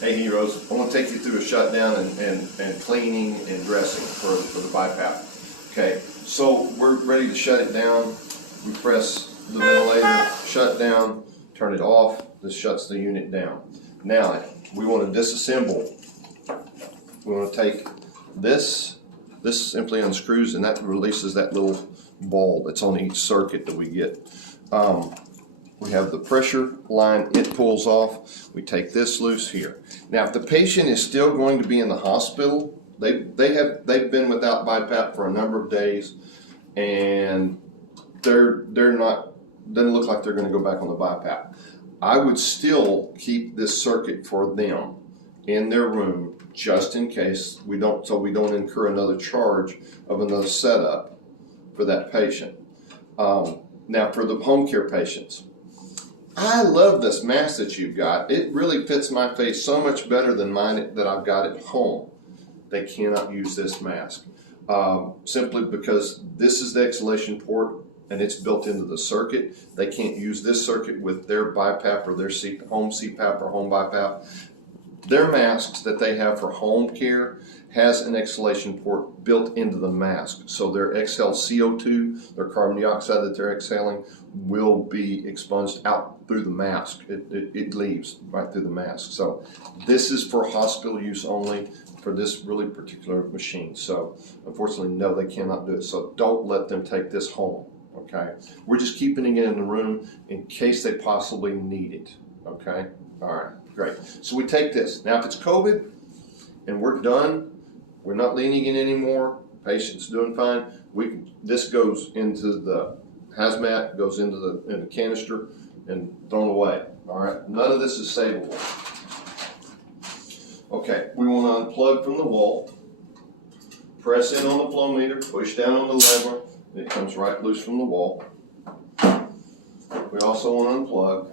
Hey heroes, I want to take you through a shutdown and cleaning and dressing for the BIPAP. Okay, so we're ready to shut it down. We press the ventilator, shut down, turn it off. This shuts the unit down. Now we want to disassemble. We want to take this simply unscrews and that releases that little ball that's on each circuit that we get. We have the pressure line, it pulls off. We take this loose here. Now, if the patient is still going to be in the hospital, they've been without BiPAP for a number of days, and they're not, doesn't look like they're going to go back on the BiPAP. I would still keep this circuit for them in their room just in case we don't incur another charge of another setup for that patient. Now, for the home care patients, I love this mask that you've got. It really fits my face so much better than mine that I've got at home. They cannot use this mask simply because this is the exhalation port and it's built into the circuit. They can't use this circuit with their BiPAP or their home CPAP or home BiPAP. Their masks that they have for home care has an exhalation port built into the mask. So their exhaled CO2, their carbon dioxide that they're exhaling, will be expunged out through the mask. It leaves right through the mask. So this is for hospital use only for this really particular machine. So unfortunately, no, they cannot do it. So don't let them take this home, okay? We're just keeping it in the room in case they possibly need it, okay? All right, great. So we take this. Now, if it's COVID and we're done, we're not leaning in anymore, patient's doing fine, this goes into the hazmat, goes into the canister and thrown away. All right, none of this is savable. Okay, we want to unplug from the wall, press in on the flow meter, push down on the lever, and it comes right loose from the wall. We also want to unplug.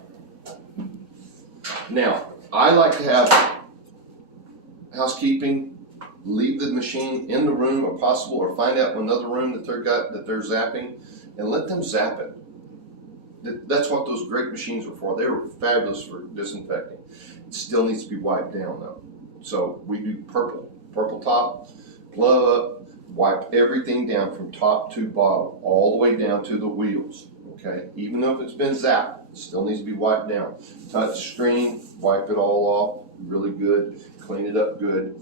Now, I like to have housekeeping leave the machine in the room if possible, or find out another room that they're zapping, and let them zap it. That's what those great machines were for. They were fabulous for disinfecting. It still needs to be wiped down though. So we do purple top, glove up, wipe everything down from top to bottom, all the way down to the wheels. Okay, even though if it's been zapped, it still needs to be wiped down. Touch screen, wipe it all off, really good, clean it up good.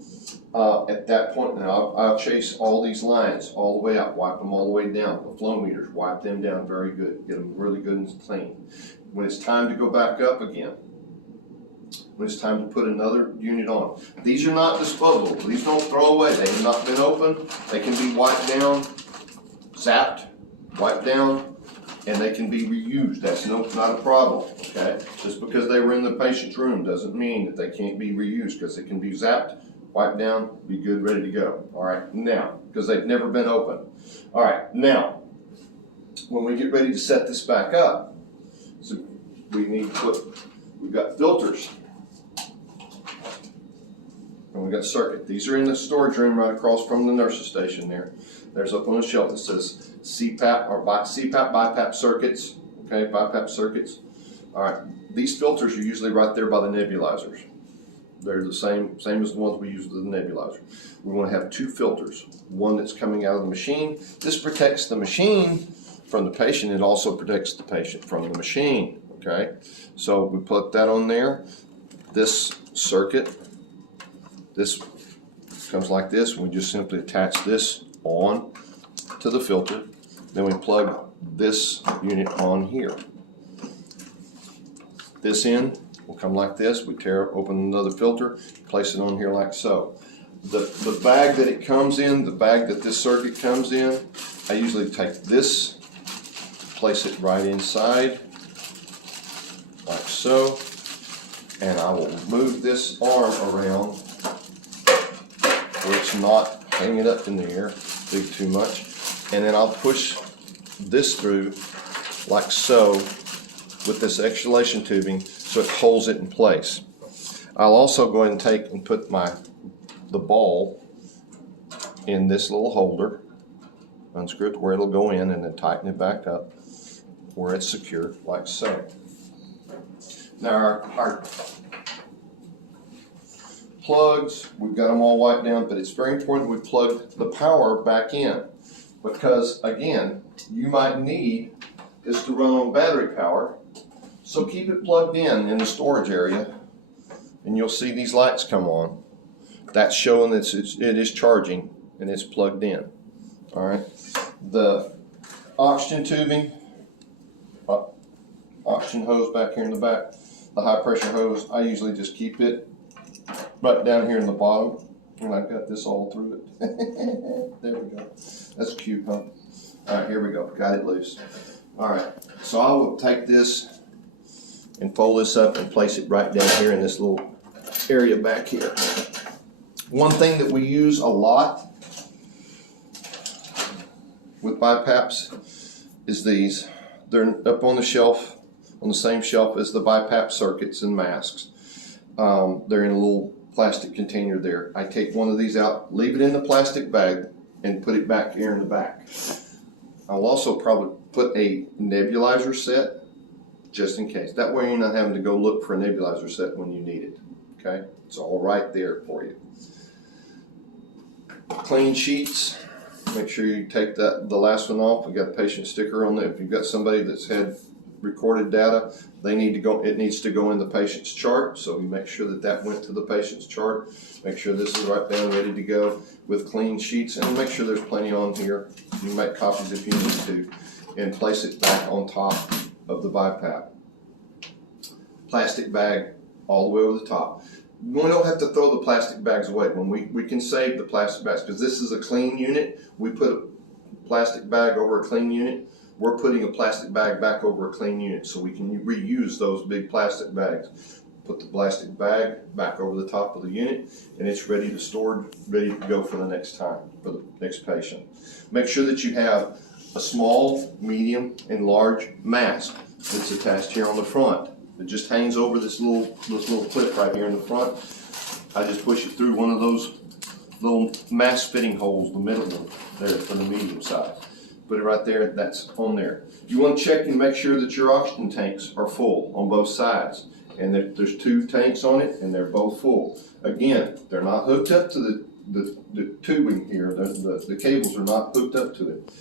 At that point now, I'll chase all these lines all the way out, wipe them all the way down. The flow meters, wipe them down very good, get them really good and clean. When it's time to go back up again, when it's time to put another unit on, these are not disposable. These don't throw away. They have not been opened. They can be wiped down, zapped, wiped down, and they can be reused. That's not a problem, okay? Just because they were in the patient's room doesn't mean that they can't be reused, because they can be zapped, wiped down, be good, ready to go. All right, now, because they've never been opened. All right, now, when we get ready to set this back up, so we've got filters, and we've got circuit. These are in the storage room right across from the nurse's station there. There's up on the shelf that says CPAP or CPAP BiPAP circuits, okay, BiPAP circuits. All right, these filters are usually right there by the nebulizers. They're the same as the ones we use with the nebulizer. We want to have two filters, one that's coming out of the machine. This protects the machine from the patient. It also protects the patient from the machine, okay? So we put that on there. This circuit, this comes like this. We just simply attach this on to the filter. Then we plug this unit on here. This end will come like this. We open another filter, place it on here like so. The bag that it comes in, the bag that this circuit comes in, I usually take this, place it right inside, like so, and I will move this arm around where it's not hanging up in the air big too much, and then I'll push this through like so with this exhalation tubing so it holds it in place. I'll also go ahead and take and put the ball in this little holder, unscrew it where it'll go in, and then tighten it back up where it's secure like so. Now plugs, we've got them all wiped down, but it's very important we plug the power back in, because again, you might need this to run on battery power, so keep it plugged in the storage area, and you'll see these lights come on. That's showing that it is charging and it's plugged in. All right, the oxygen tubing, oxygen hose back here in the back, the high pressure hose, I usually just keep it right down here in the bottom, and I've got this all through it. There we go. That's cute, huh? All right, here we go. Got it loose. All right, so I will take this and fold this up and place it right down here in this little area back here. One thing that we use a lot with BIPAPs is these. They're up on the shelf, on the same shelf as the BIPAP circuits and masks. They're in a little plastic container there. I take one of these out, leave it in the plastic bag, and put it back here in the back. I'll also probably put a nebulizer set just in case. That way you're not having to go look for a nebulizer set when you need it. Okay? It's all right there for you. Clean sheets. Make sure you take the last one off. We got a patient sticker on there. If you've got somebody that's had recorded data, they need to go. It needs to go in the patient's chart. So we make sure that went to the patient's chart. Make sure this is right down, ready to go with clean sheets, and make sure there's plenty on here. You can make copies if you need to, and place it back on top of the BIPAP. Plastic bag all the way over the top. We don't have to throw the plastic bags away. When we can save the plastic bags, because this is a clean unit. We put a plastic bag over a clean unit. We're putting a plastic bag back over a clean unit, so we can reuse those big plastic bags. Put the plastic bag back over the top of the unit, and it's ready to store, ready to go for the next time, for the next patient. Make sure that you have a small, medium, and large mask that's attached here on the front. It just hangs over this little clip right here in the front. I just push it through one of those little mask fitting holes, the middle one there for the medium size. Put it right there, that's on there. You want to check and make sure that your oxygen tanks are full on both sides. And there's 2 tanks on it, and they're both full. Again, they're not hooked up to the tubing here. The cables are not hooked up to it.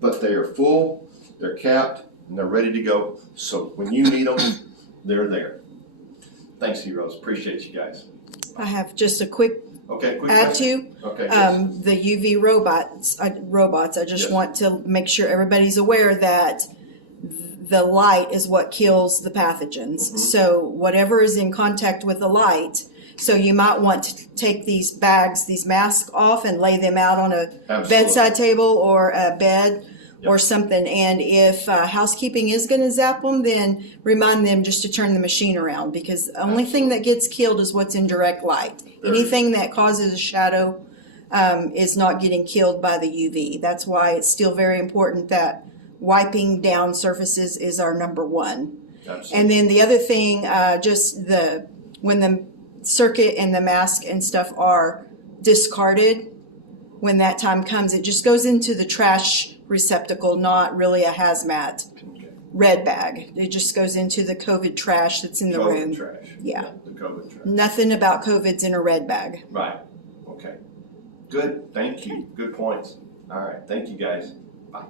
But they are full, they're capped, and they're ready to go. So when you need them, they're there. Thanks, heroes. Appreciate you guys. I have just a quick add to the UV robots. I just want to make sure everybody's aware that the light is what kills the pathogens. So whatever is in contact with the light, so you might want to take these bags, these masks off and lay them out on a bedside table or a bed or something. And if housekeeping is going to zap them, then remind them just to turn the machine around, because the only thing that gets killed is what's in direct light. Anything that causes a shadow is not getting killed by the UV. That's why it's still very important that wiping down surfaces is our number one. Absolutely. And then the other thing, when the circuit and the mask and stuff are discarded, when that time comes, it just goes into the trash receptacle, not really a hazmat red bag. It just goes into the COVID trash that's in the room. Trash. Yeah. The COVID trash. Nothing about COVID's in a red bag. Right. Okay. Good. Thank you. Good points. All right. Thank you, guys. Bye.